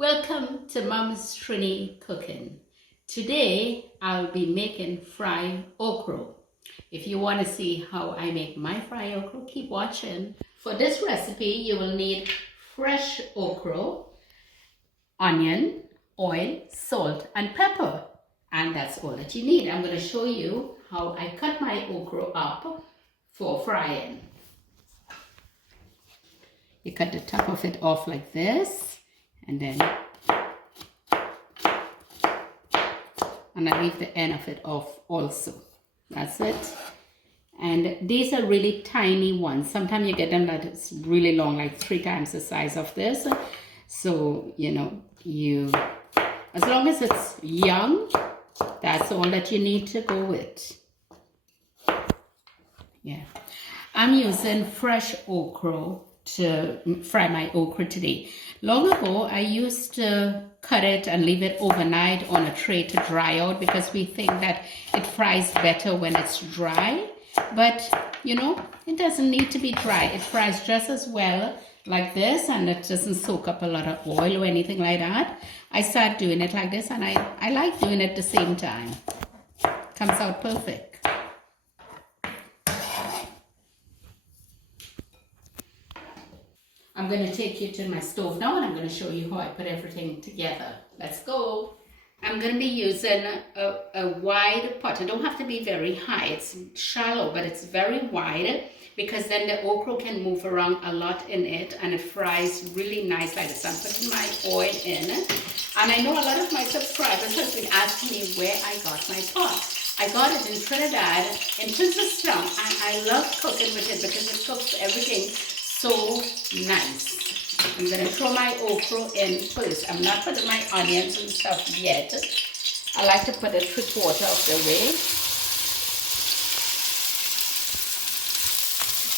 Welcome to Mom's Trini Cooking. Today I'll be making fried okra. If you want to see how I make my fried okra, keep watching. For this recipe you will need fresh okra, onion, oil, salt and pepper. And that's all that you need. I'm going to show you how I cut my okra up for frying. You cut the top of it off like this. And I leave the end of it off also. That's it. And these are really tiny ones. Sometimes you get them that it's really long, like 3 times the size of this. So, as long as it's young, that's all that you need to go with. Yeah. I'm using fresh okra to fry my okra today. Long ago, I used to cut it and leave it overnight on a tray to dry out because we think that it fries better when it's dry. But, it doesn't need to be dry. It fries just as well like this, and it doesn't soak up a lot of oil or anything like that. I start doing it like this, and I like doing it at the same time. Comes out perfect. I'm going to take you to my stove now and I'm going to show you how I put everything together. Let's go. I'm going to be using a wide pot. It don't have to be very high. It's shallow, but it's very wide because then the okra can move around a lot in it and it fries really nice like this. I'm putting my oil in. And I know a lot of my subscribers have been asking me where I got my pot. I got it in Trinidad, in Princess Town, and I love cooking with it because it cooks everything so nice. I'm going to throw my okra in first. I'm not putting my onions and stuff yet. I like to put it 3/4 of the way.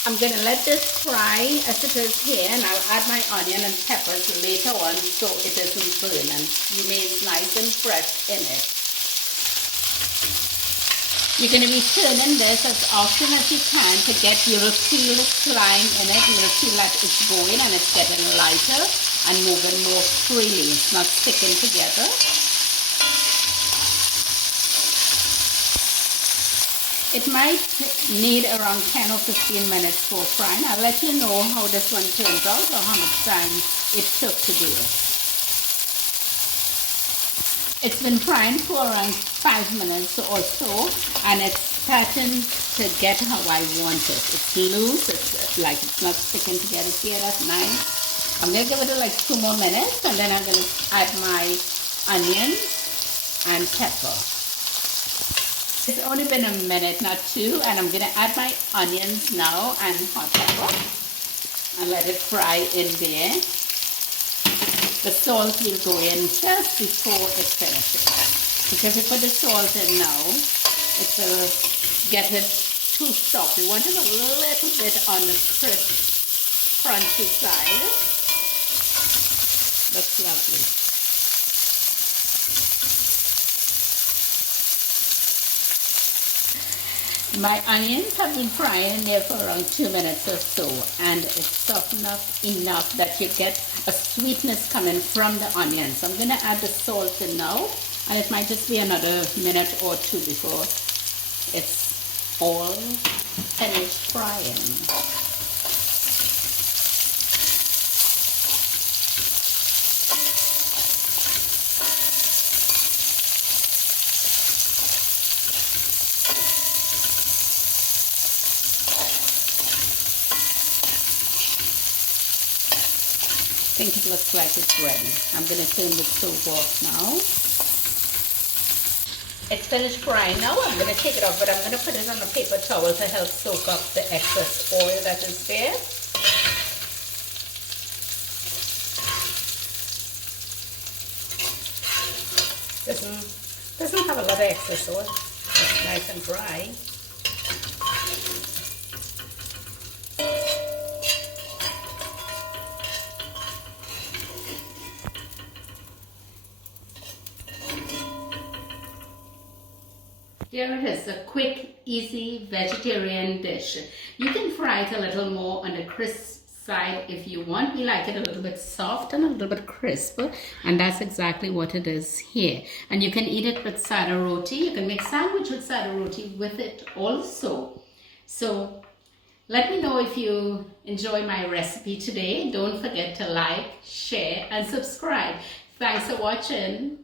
I'm going to let this fry as it is here, and I'll add my onion and peppers later on so it doesn't burn and remains nice and fresh in it. You're going to be turning this as often as you can to get, you'll feel the slime in it, you'll feel that it's going and it's getting lighter and moving more freely. It's not sticking together. It might need around 10 or 15 minutes for frying. I'll let you know how this one turns out or how much time it took to do it. It's been frying for around 5 minutes or so, and it's starting to get how I want it. It's loose, it's like it's not sticking together. See, that's nice. I'm going to give it like 2 more minutes, and then I'm going to add my onions and pepper. It's only been a minute, not 2, and I'm going to add my onions now and hot pepper and let it fry in there. The salt will go in just before it finishes. Because if you put the salt in now, it will get it too soft. We want it a little bit on the crisp, crunchy side. That's lovely. My onions have been frying there for around 2 minutes or so, and it's softened up enough that you get a sweetness coming from the onions. I'm going to add the salt in now, and it might just be another minute or 2 before it's all finished frying. I think it looks like it's ready. I'm going to turn the stove off now. It's finished frying now. I'm going to take it off, but I'm going to put it on a paper towel to help soak up the excess oil that is there. Doesn't have a lot of excess oil. It's nice and dry. Here it is, a quick, easy vegetarian dish. You can fry it a little more on the crisp side if you want. We like it a little bit soft and a little bit crisp, and that's exactly what it is here. And you can eat it with sada roti. You can make sandwich with sada roti with it also. So let me know if you enjoy my recipe today. Don't forget to like, share, and subscribe. Thanks for watching.